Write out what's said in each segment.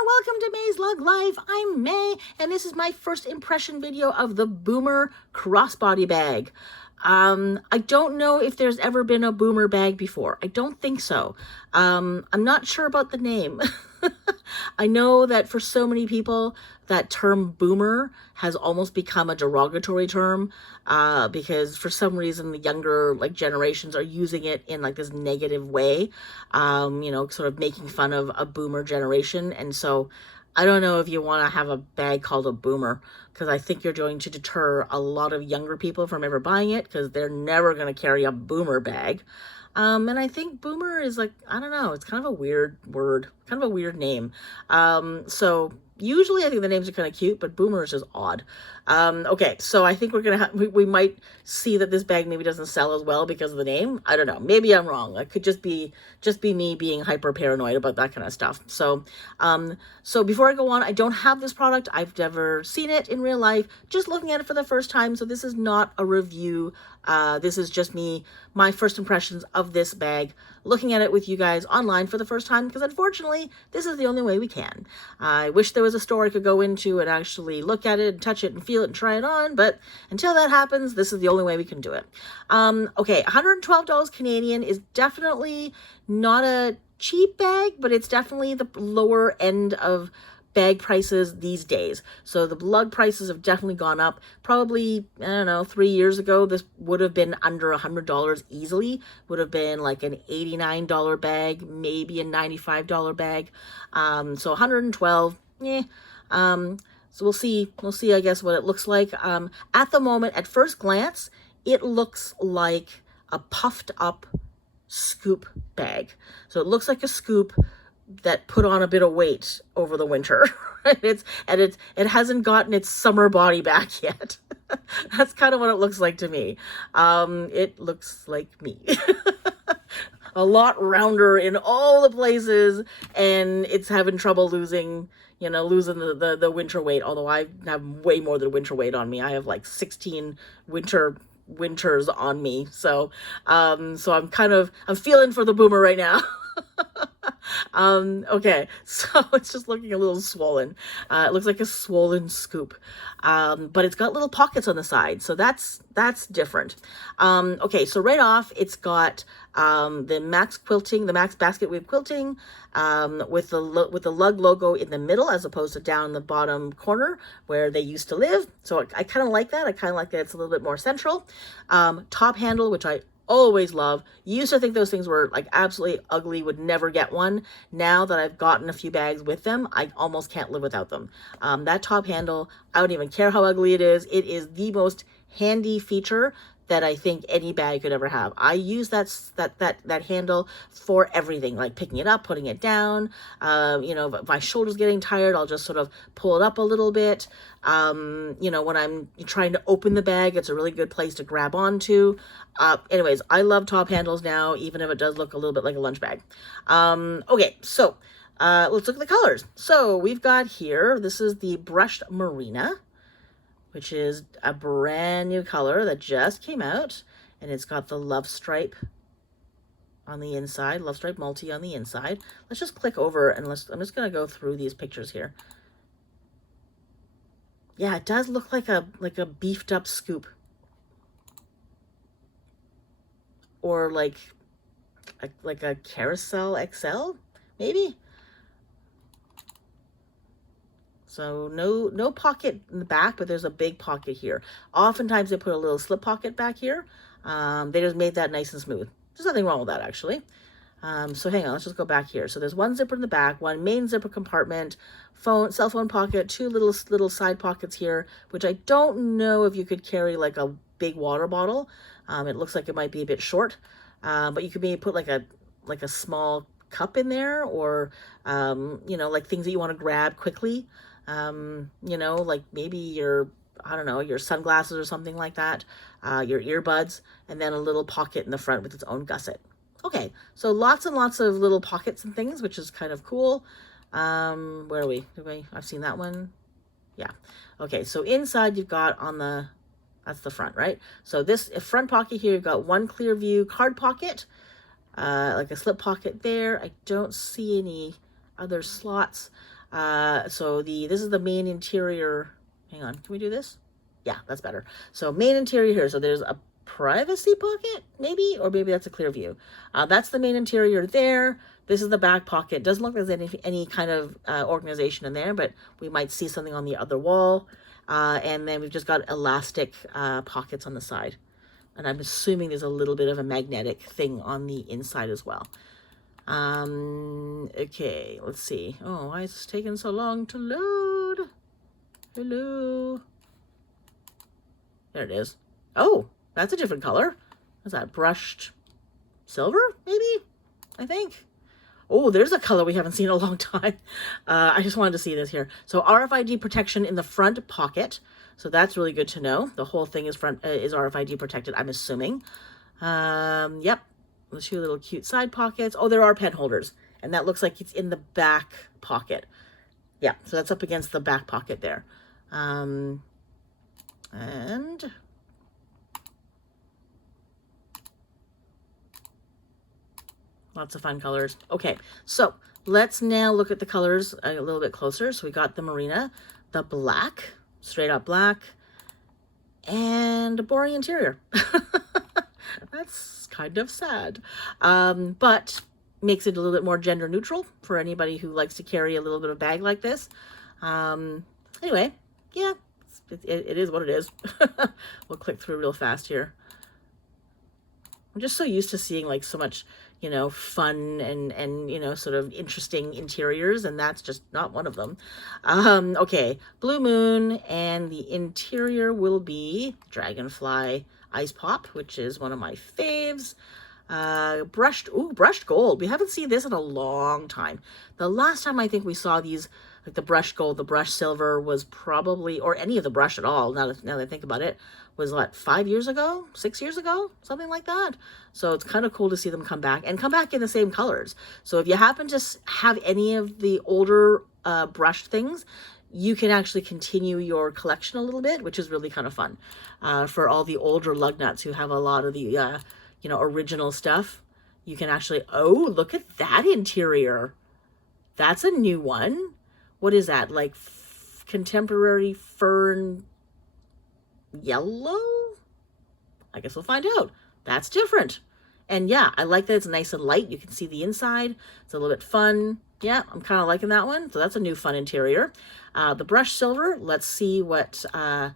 and welcome to May's Lug Life. I'm May, and this is my first impression video of the Boomer Crossbody Bag. I don't know if there's ever been a Boomer bag before. I don't think so. I'm not sure about the name. I know that for so many people, that term boomer has almost become a derogatory term because for some reason the younger generations are using it in this negative way, sort of making fun of a boomer generation. And so I don't know if you want to have a bag called a boomer, because I think you're going to deter a lot of younger people from ever buying it because they're never going to carry a boomer bag. And I think boomer is I don't know, it's kind of a weird word, kind of a weird name. So usually I think the names are kind of cute, but boomer is just odd. Okay, so I think we're going to we might see that this bag maybe doesn't sell as well because of the name. I don't know. Maybe I'm wrong. It could just be me being hyper paranoid about that kind of stuff. So, so before I go on, I don't have this product. I've never seen it in real life, just looking at it for the first time. So this is not a review. This is just my first impressions of this bag, looking at it with you guys online for the first time, because unfortunately, this is the only way we can. I wish there was a store I could go into and actually look at it and touch it and feel it and try it on, but until that happens, this is the only way we can do it. Okay, $112 Canadian is definitely not a cheap bag, but it's definitely the lower end of bag prices these days. So the lug prices have definitely gone up. Probably, I don't know, 3 years ago, this would have been under $100 easily. Would have been like an $89 bag, maybe a $95 bag. So 112, so we'll see, I guess, what it looks like. At the moment, at first glance, it looks like a puffed up scoop bag. So it looks like a scoop that put on a bit of weight over the winter. It hasn't gotten its summer body back yet. That's kind of what it looks like to me. It looks like me. A lot rounder in all the places, and it's having trouble losing the winter weight, although I have way more than winter weight on me. I have like 16 winters on me. So I'm feeling for the boomer right now. Okay, so it's just looking a little swollen. It looks like a swollen scoop, but it's got little pockets on the side, so that's different. Okay, so right off, it's got the Max quilting, the Max basket weave quilting, with the Lug logo in the middle as opposed to down in the bottom corner where they used to live. So I kind of like that. I kind of like that it's a little bit more central. Top handle, which I always love. Used to think those things were absolutely ugly, would never get one. Now that I've gotten a few bags with them, I almost can't live without them. That top handle, I don't even care how ugly it is. It is the most handy feature that I think any bag could ever have. I use that handle for everything, like picking it up, putting it down. If my shoulder's getting tired, I'll just sort of pull it up a little bit. When I'm trying to open the bag, it's a really good place to grab onto. Anyways, I love top handles now, even if it does look a little bit like a lunch bag. Okay, so let's look at the colors. So we've got here, this is the Brushed Marina, which is a brand new color that just came out, and it's got the love stripe on the inside, love stripe multi on the inside. Let's just click over and I'm just going to go through these pictures here. Yeah, it does look like a beefed up scoop, or like a Carousel XL, maybe. So no pocket in the back, but there's a big pocket here. Oftentimes they put a little slip pocket back here. They just made that nice and smooth. There's nothing wrong with that, actually. So hang on, let's just go back here. So there's one zipper in the back, one main zipper compartment, cell phone pocket, two little side pockets here, which I don't know if you could carry like a big water bottle. It looks like it might be a bit short, but you could maybe put like a small cup in there, or like things that you want to grab quickly. Like maybe your sunglasses or something like that, your earbuds, and then a little pocket in the front with its own gusset. Okay, so lots and lots of little pockets and things, which is kind of cool. Where are we? I've seen that one. Yeah. Okay, so inside you've got that's the front, right? So this front pocket here, you've got one clear view card pocket, like a slip pocket there. I don't see any other slots. So this is the main interior. Hang on, can we do this? Yeah, that's better. So main interior here. So there's a privacy pocket, maybe, or maybe that's a clear view. That's the main interior there. This is the back pocket. Doesn't look like there's any kind of organization in there, but we might see something on the other wall. And then we've just got elastic pockets on the side. And I'm assuming there's a little bit of a magnetic thing on the inside as well. Okay, let's see. Oh, why is this taking so long to load? Hello. There it is. Oh, that's a different color. Is that brushed silver, maybe? I think. Oh, there's a color we haven't seen in a long time. I just wanted to see this here. So RFID protection in the front pocket. So that's really good to know. The whole thing is RFID protected, I'm assuming. Yep. Let's show little cute side pockets. Oh, there are pen holders. And that looks like it's in the back pocket. Yeah, so that's up against the back pocket there. And lots of fun colors. Okay, so let's now look at the colors a little bit closer. So we got the Marina, the black, straight up black, and a boring interior. That's kind of sad, but makes it a little bit more gender neutral for anybody who likes to carry a little bit of bag like this. Anyway, yeah, it is what it is. We'll click through real fast here. I'm just so used to seeing like so much, you know, fun and you know, sort of interesting interiors, and that's just not one of them. Okay, Blue Moon, and the interior will be Dragonfly Ice Pop, which is one of my faves. Brushed gold. We haven't seen this in a long time. The last time I think we saw these, like the brushed gold, the brushed silver, was probably, or any of the brush at all, now that I think about it, was what, 5 years ago, 6 years ago, something like that. So it's kind of cool to see them come back, and come back in the same colors. So if you happen to have any of the older brushed things, you can actually continue your collection a little bit, which is really kind of fun for all the older lug nuts who have a lot of the you know, original stuff. You can actually, oh, look at that interior. That's a new one. What is that? Like contemporary fern yellow? I guess we'll find out. That's different. And yeah, I like that it's nice and light. You can see the inside. It's a little bit fun. Yeah, I'm kind of liking that one. So that's a new fun interior. The brushed silver, let's see what the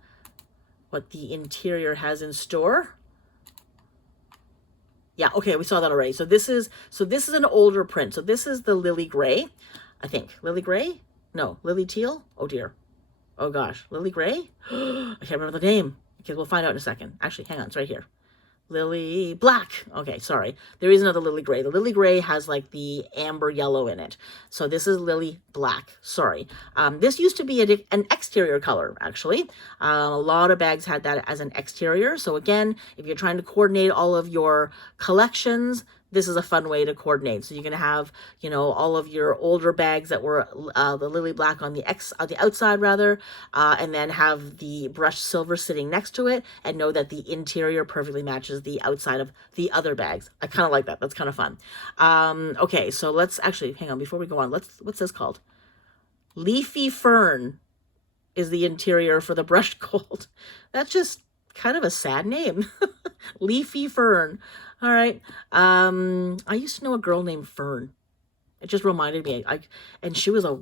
interior has in store. Yeah, okay, we saw that already. So this is an older print. So this is the Lily Gray, I think. Lily Gray? No, Lily Teal? Oh dear. Oh gosh, Lily Gray? I can't remember the name. Okay, we'll find out in a second. Actually, hang on, it's right here. Lily Black. Okay, sorry. There is another Lily Gray. The Lily Gray has like the amber yellow in it. So this is Lily Black. Sorry. This used to be an exterior color, actually. A lot of bags had that as an exterior. So again, if you're trying to coordinate all of your collections, this is a fun way to coordinate. So you're going to have, you know, all of your older bags that were the Lily Black on the outside rather, and then have the brushed silver sitting next to it, and know that the interior perfectly matches the outside of the other bags. I kind of like that. That's kind of fun. Okay, so let's actually, hang on, before we go on, what's this called? Leafy Fern is the interior for the brushed gold. That's just kind of a sad name. Leafy Fern. All right. I used to know a girl named Fern. It just reminded me. And she was a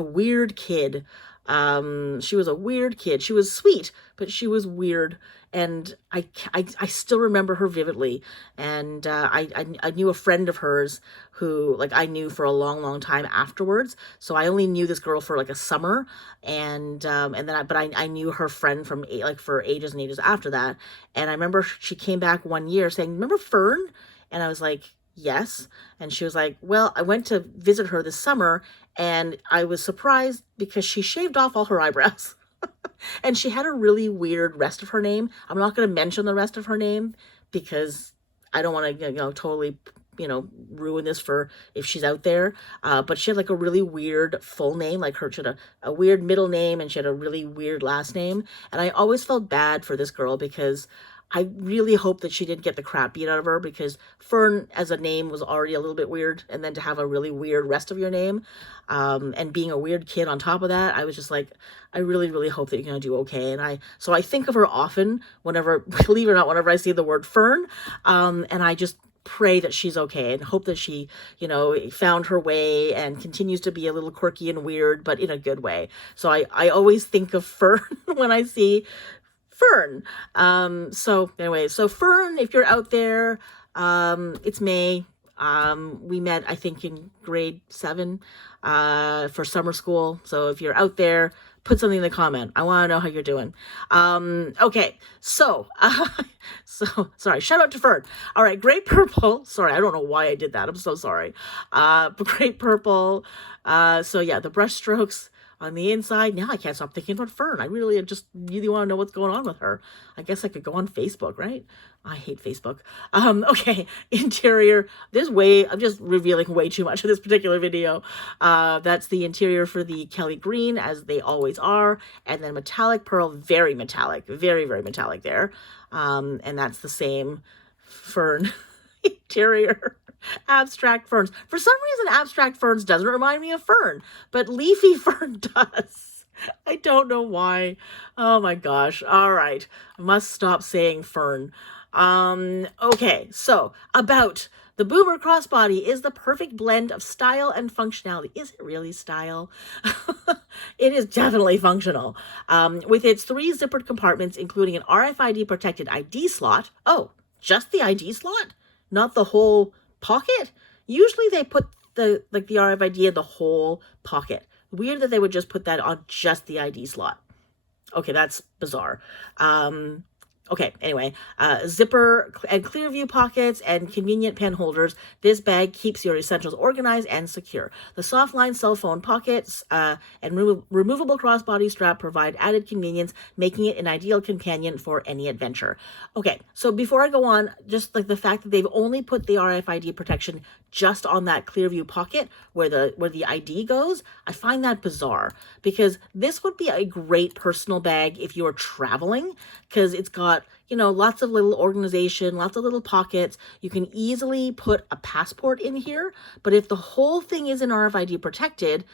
weird kid. She was a weird kid. She was sweet, but she was weird. And I still remember her vividly. And I knew a friend of hers who, like, I knew for a long, long time afterwards. So I only knew this girl for like a summer, and then I knew her friend from like for ages and ages after that. And I remember she came back one year saying, "Remember Fern?" And I was like, "Yes." And she was like, "Well, I went to visit her this summer, and I was surprised because she shaved off all her eyebrows." And she had a really weird rest of her name. I'm not going to mention the rest of her name because I don't want to, you know, totally, you know, ruin this for if she's out there. But she had like a really weird full name, like she had a weird middle name, and she had a really weird last name. And I always felt bad for this girl because I really hope that she didn't get the crap beat out of her, because Fern as a name was already a little bit weird. And then to have a really weird rest of your name, and being a weird kid on top of that, I was just like, I really, really hope that you're going to do okay. And so I think of her often whenever, believe it or not, whenever I see the word Fern, and I just pray that she's okay and hope that she, found her way and continues to be a little quirky and weird, but in a good way. So I always think of Fern when I see Fern. So anyway, so Fern, if you're out there, it's May. We met, I think, in grade 7, for summer school. So if you're out there, put something in the comment. I want to know how you're doing. Okay. So, sorry, shout out to Fern. All right. Great Purple. Sorry. I don't know why I did that. I'm so sorry. But Great Purple. So yeah, the brush strokes on the inside. Now I can't stop thinking about Fern. I really just really want to know what's going on with her. I guess I could go on Facebook, right? I hate Facebook. Okay, interior. I'm just revealing way too much in this particular video. That's the interior for the Kelly Green, as they always are. And then metallic pearl, very metallic, very, very metallic there. And that's the same Fern interior. Abstract ferns. For some reason, abstract ferns doesn't remind me of fern, but leafy fern does. I don't know why. Oh my gosh. All right. I must stop saying fern. Okay. So about the Boomer Crossbody is the perfect blend of style and functionality. Is it really style? It is definitely functional. With its 3 zippered compartments, including an RFID protected ID slot. Oh, just the ID slot? Not the whole pocket? Usually they put the RFID in the whole pocket. Weird that they would just put that on just the ID slot. Okay, that's bizarre. Okay, anyway, zipper and clear view pockets and convenient pen holders. This bag keeps your essentials organized and secure. The softline cell phone pockets and removable crossbody strap provide added convenience, making it an ideal companion for any adventure. Okay, so before I go on, just like the fact that they've only put the RFID protection just on that clear view pocket where the ID goes, I find that bizarre, because this would be a great personal bag if you're traveling, because it's got, lots of little organization, lots of little pockets. You can easily put a passport in here, but if the whole thing isn't RFID protected,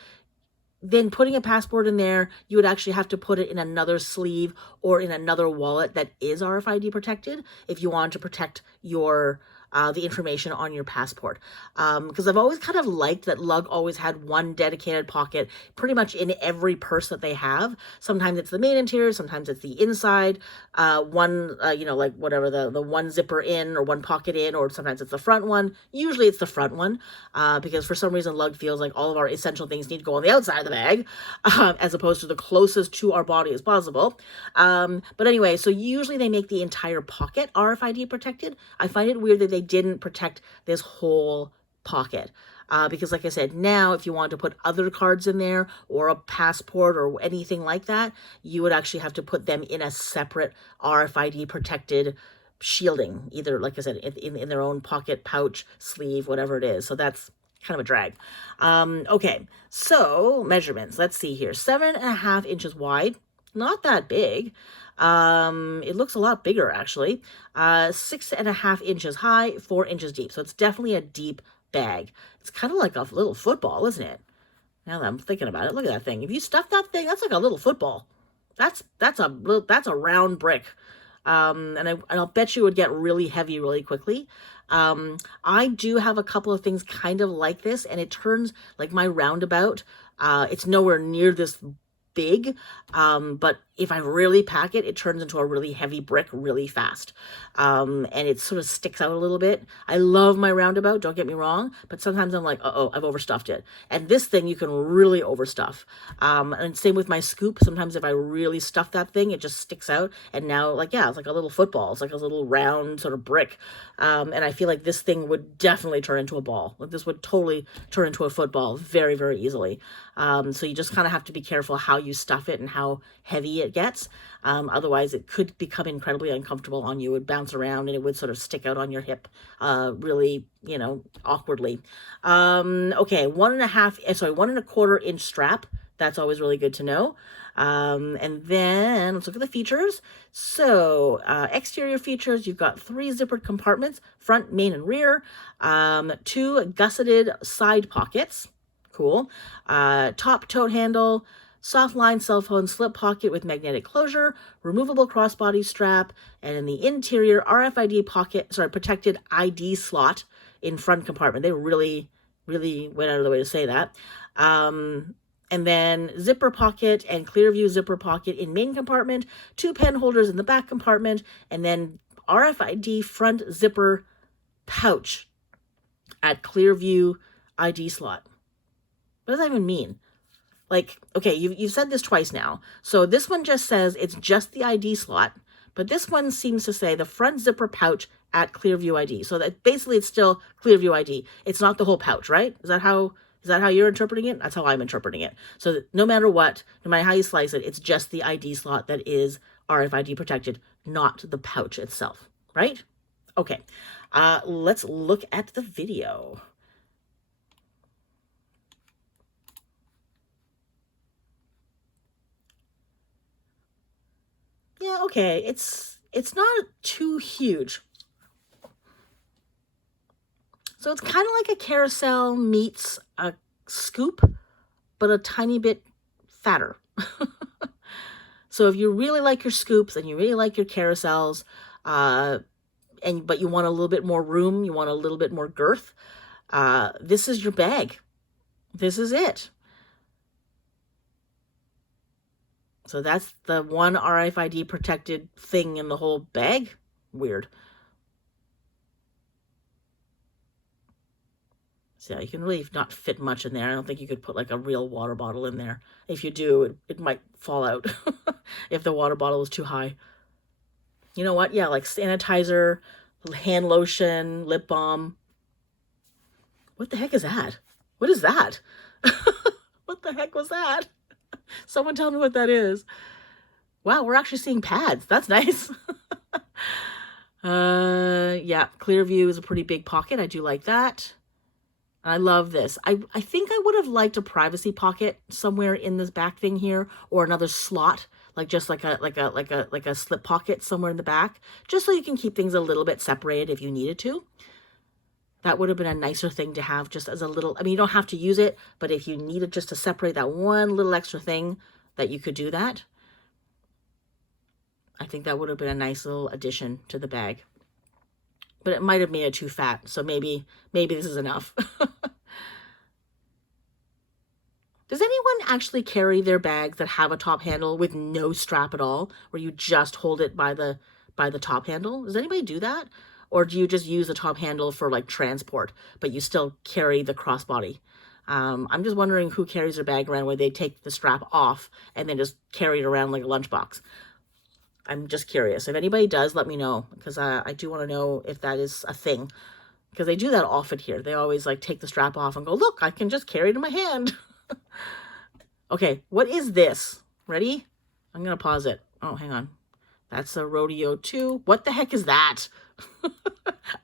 then putting a passport in there, you would actually have to put it in another sleeve or in another wallet that is RFID protected if you want to protect your the information on your passport. Because I've always kind of liked that Lug always had one dedicated pocket pretty much in every purse that they have. Sometimes it's the main interior, sometimes it's the inside, one, like whatever, the one zipper in or one pocket in, or sometimes it's the front one. Usually it's the front one, because for some reason Lug feels like all of our essential things need to go on the outside of the bag, as opposed to the closest to our body as possible. But anyway, so usually they make the entire pocket RFID protected. I find it weird that they didn't protect this whole pocket, because like I said, now if you want to put other cards in there or a passport or anything like that, you would actually have to put them in a separate RFID protected shielding, either, like I said, in their own pocket, pouch, sleeve, whatever it is. So that's kind of a drag. Okay, so measurements, let's see here. 7.5 inches wide, not that big. It looks a lot bigger, actually. 6.5 inches high, 4 inches deep. So it's definitely a deep bag. It's kind of like a little football, isn't it? Now that I'm thinking about it, look at that thing. If you stuff that thing, that's like a little football. That's a round brick. And I'll bet you it would get really heavy really quickly. I do have a couple of things kind of like this, and it turns like my roundabout. It's nowhere near this big, but if I really pack it, it turns into a really heavy brick really fast, and it sort of sticks out a little bit. I love my roundabout, don't get me wrong, but sometimes I'm like, uh-oh, I've overstuffed it. And this thing you can really overstuff, and same with my scoop. Sometimes if I really stuff that thing, it just sticks out, and now, like, yeah, it's like a little football. It's like a little round sort of brick, and I feel like this thing would definitely turn into a ball. Like, this would totally turn into a football very, very easily. So you just kind of have to be careful how you stuff it and how heavy it gets. Otherwise it could become incredibly uncomfortable on you. It would bounce around and it would sort of stick out on your hip, really, awkwardly. Okay, 1.25 inch strap. That's always really good to know. And then let's look at the features. So exterior features, you've got 3 zippered compartments, front, main, and rear, 2 gusseted side pockets. Cool. Top tote handle, soft line cell phone slip pocket with magnetic closure, removable crossbody strap, and in the interior, RFID protected ID slot in front compartment. They really went out of the way to say that. And then zipper pocket and clear view zipper pocket in main compartment, 2 pen holders in the back compartment, and then RFID front zipper pouch at clear view ID slot. What does that even mean? Like, okay, you've said this twice now. So this one just says it's just the ID slot, but this one seems to say the front zipper pouch at Clearview ID. So that basically it's still Clearview ID. It's not the whole pouch, right? Is that how you're interpreting it? That's how I'm interpreting it. So that no matter what, no matter how you slice it, it's just the ID slot that is RFID protected, not the pouch itself, right? Okay, let's look at the video. Yeah, okay, it's not too huge. So it's kind of like a carousel meets a scoop, but a tiny bit fatter. So if you really like your scoops and you really like your carousels, but you want a little bit more room, you want a little bit more girth, this is your bag. This is it. So that's the one RFID protected thing in the whole bag. Weird. So yeah, you can really not fit much in there. I don't think you could put like a real water bottle in there. If you do, it might fall out if the water bottle is too high. You know what? Yeah, like sanitizer, hand lotion, lip balm. What the heck is that? What is that? What the heck was that? Someone tell me what that is. Wow, we're actually seeing pads. That's nice. Yeah, Clearview is a pretty big pocket. I do like that. I love this. I think I would have liked a privacy pocket somewhere in this back thing here, or another slot, like just like a slip pocket somewhere in the back, just so you can keep things a little bit separated if you needed to. That would have been a nicer thing to have, just as a little, I mean, you don't have to use it, but if you needed just to separate that one little extra thing, that you could do that. I think that would have been a nice little addition to the bag. But it might have made it too fat, so maybe this is enough. Does anyone actually carry their bags that have a top handle with no strap at all, where you just hold it by the top handle? Does anybody do that? Or do you just use the top handle for like transport, but you still carry the crossbody? I'm just wondering who carries their bag around where they take the strap off and then just carry it around like a lunchbox. I'm just curious. If anybody does, let me know, because I do want to know if that is a thing, because they do that often here. They always like take the strap off and go, look, I can just carry it in my hand. Okay, what is this? Ready? I'm going to pause it. Oh, hang on. That's a Rodeo 2. What the heck is that?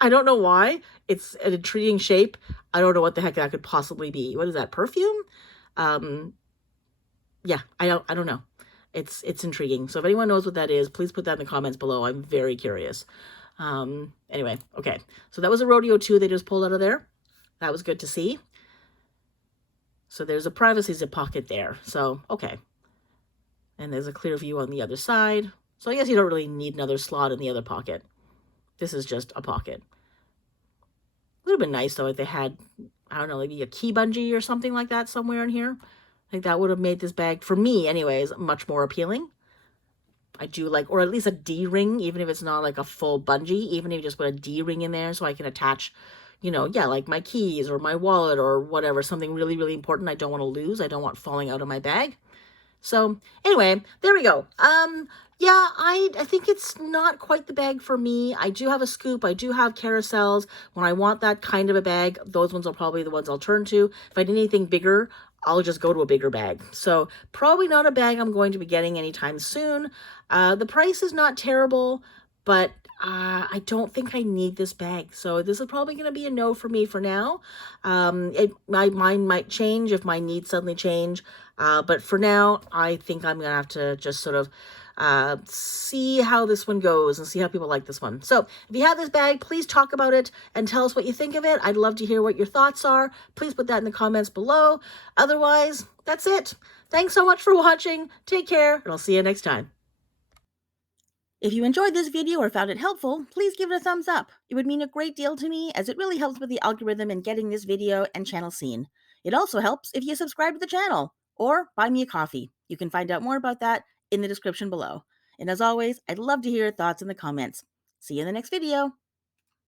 I don't know why. It's an intriguing shape. I don't know what the heck that could possibly be. What is that? Perfume? Yeah, I don't know. It's intriguing. So if anyone knows what that is, please put that in the comments below. I'm very curious. Anyway, okay. So that was a Rodeo 2 they just pulled out of there. That was good to see. So there's a privacy zip pocket there. So, okay. And there's a clear view on the other side. So I guess you don't really need another slot in the other pocket. This is just a pocket. Would have been nice, though, if they had, I don't know, maybe a key bungee or something like that somewhere in here. I think that would have made this bag, for me anyways, much more appealing. I do like, or at least a D-ring, even if it's not like a full bungee, even if you just put a D-ring in there so I can attach, you know, yeah, like my keys or my wallet or whatever, something really, really important I don't want to lose. I don't want falling out of my bag. So anyway, there we go. Yeah, I think it's not quite the bag for me. I do have a scoop. I do have carousels. When I want that kind of a bag, those ones are probably the ones I'll turn to. If I need anything bigger, I'll just go to a bigger bag. So probably not a bag I'm going to be getting anytime soon. The price is not terrible, but I don't think I need this bag. So this is probably going to be a no for me for now. My mind might change if my needs suddenly change. But for now, I think I'm going to have to just sort of see how this one goes and see how people like this one. So if you have this bag, please talk about it and tell us what you think of it. I'd love to hear what your thoughts are. Please put that in the comments below. Otherwise, that's it. Thanks so much for watching. Take care, and I'll see you next time. If you enjoyed this video or found it helpful, please give it a thumbs up. It would mean a great deal to me, as it really helps with the algorithm in getting this video and channel seen. It also helps if you subscribe to the channel or buy me a coffee. You can find out more about that in the description below. And as always, I'd love to hear your thoughts in the comments. See you in the next video.